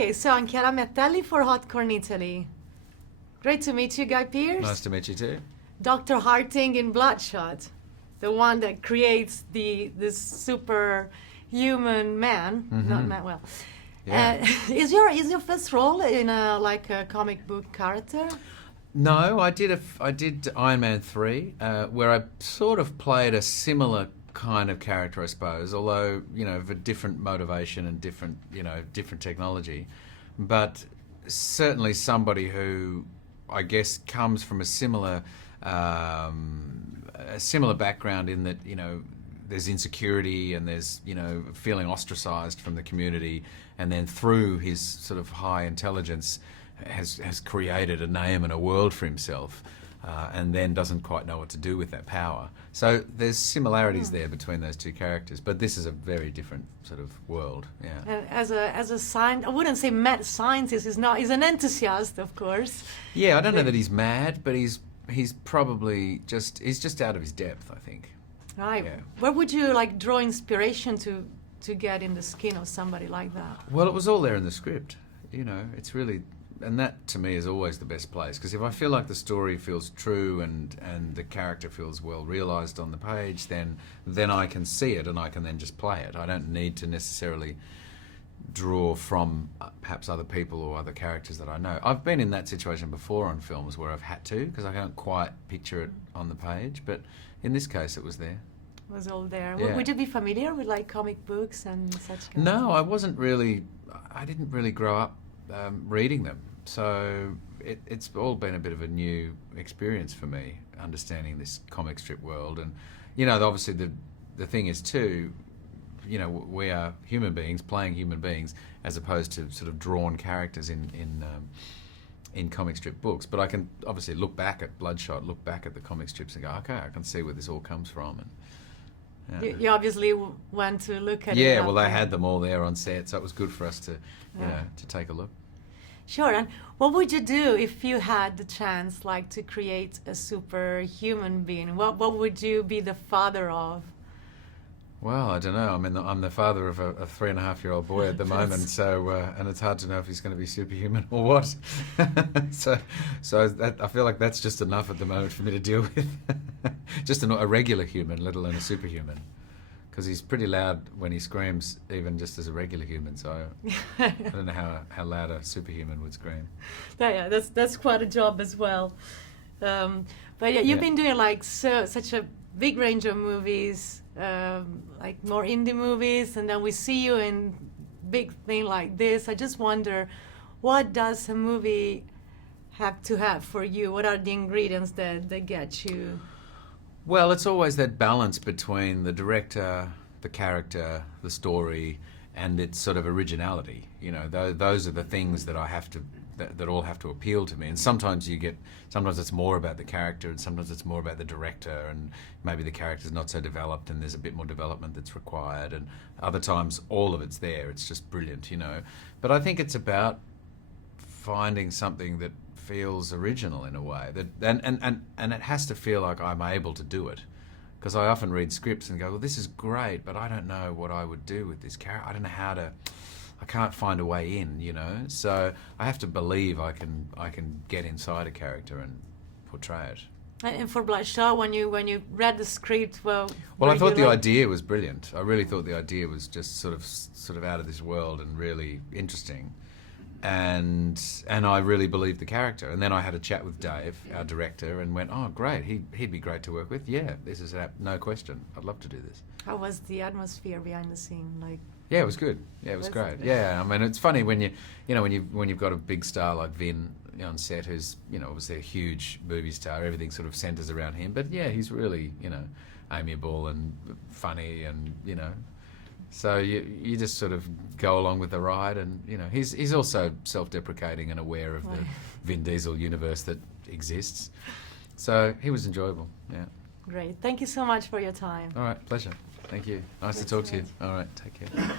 Okay, so I'm Chiara Meattelli for Hot Corn Italy. Great to meet you, Guy Pearce. Nice to meet you too. Dr. Harting in Bloodshot, the one that creates this superhuman man, not man. Well, Yeah. is your first role in a comic book character? No, I did Iron Man 3, where I sort of played a similar kind of character, I suppose, although, of a different motivation and different technology. But certainly somebody who, I guess, comes from a similar background in that, there's insecurity and there's, feeling ostracized from the community, and then through his sort of high intelligence has created a name and a world for himself, and then doesn't quite know what to do with that power. So there's similarities there between those two characters, but this is a very different sort of world. Yeah. And as a scientist, I wouldn't say mad scientist. He's an enthusiast, of course. Yeah, I don't know that he's mad, but he's probably just out of his depth, I think. Right. Yeah. Where would you draw inspiration to get in the skin of somebody like that? Well, it was all there in the script. It's really, and that to me is always the best place, because if I feel like the story feels true and the character feels well realised on the page, then I can see it and I can then just play it. I don't need to necessarily draw from perhaps other people or other characters that I know. I've been in that situation before on films where I've had to, because I can't quite picture it on the page, but in this case it was there. It was all there. Yeah. Would you be familiar with comic books and such? No, I wasn't really. I didn't really grow up reading them, so it's all been a bit of a new experience for me, understanding this comic strip world. And obviously the thing is too, we are human beings playing human beings, as opposed to sort of drawn characters in comic strip books. But I can obviously look back at Bloodshot, look back at the comic strips and go, okay, I can see where this all comes from. And you obviously went to look at it. Yeah, well, they had them all there on set, so it was good for us to to take a look. Sure. And what would you do if you had the chance, to create a superhuman being? What would you be the father of? Well, I don't know. I mean, I'm the father of a 3.5-year-old boy at the moment, so and it's hard to know if he's going to be superhuman or what. so I feel like that's just enough at the moment for me to deal with. Just a regular human, let alone a superhuman, because he's pretty loud when he screams, even just as a regular human. So I don't know how loud a superhuman would scream. Yeah, that's quite a job as well. But yeah, you've been doing such a big range of movies, more indie movies, and then we see you in big thing like this. I just wonder, what does a movie have to have for you? What are the ingredients that get you? Well, it's always that balance between the director, the character, the story, and its sort of originality. Those are the things that I have to, that all have to appeal to me. And sometimes it's more about the character, and sometimes it's more about the director, and maybe the character's not so developed and there's a bit more development that's required, and other times all of it's there, it's just brilliant, But I think it's about finding something that feels original in a way, and it has to feel like I'm able to do it. Because I often read scripts and go, well, this is great, but I don't know what I would do with this character. I don't know I can't find a way in, So I have to believe I can get inside a character and portray it. And for Bloodshot, when you read the script, well, I thought the idea was brilliant. I really thought the idea was just sort of out of this world and really interesting. And I really believed the character. And then I had a chat with Dave, our director, and went, oh, great, he'd be great to work with. Yeah, this is no question. I'd love to do this. How was the atmosphere behind the scene? Yeah, it was good. Yeah, it was great. Yeah, I mean, it's funny when you've got a big star like Vin on set, who's obviously a huge movie star. Everything sort of centres around him. But yeah, he's really amiable and funny, and so you just sort of go along with the ride, and he's also self-deprecating and aware of the Vin Diesel universe that exists. So he was enjoyable. Yeah. Great. Thank you so much for your time. All right, pleasure. Thank you. Nice to talk to you. All right, take care.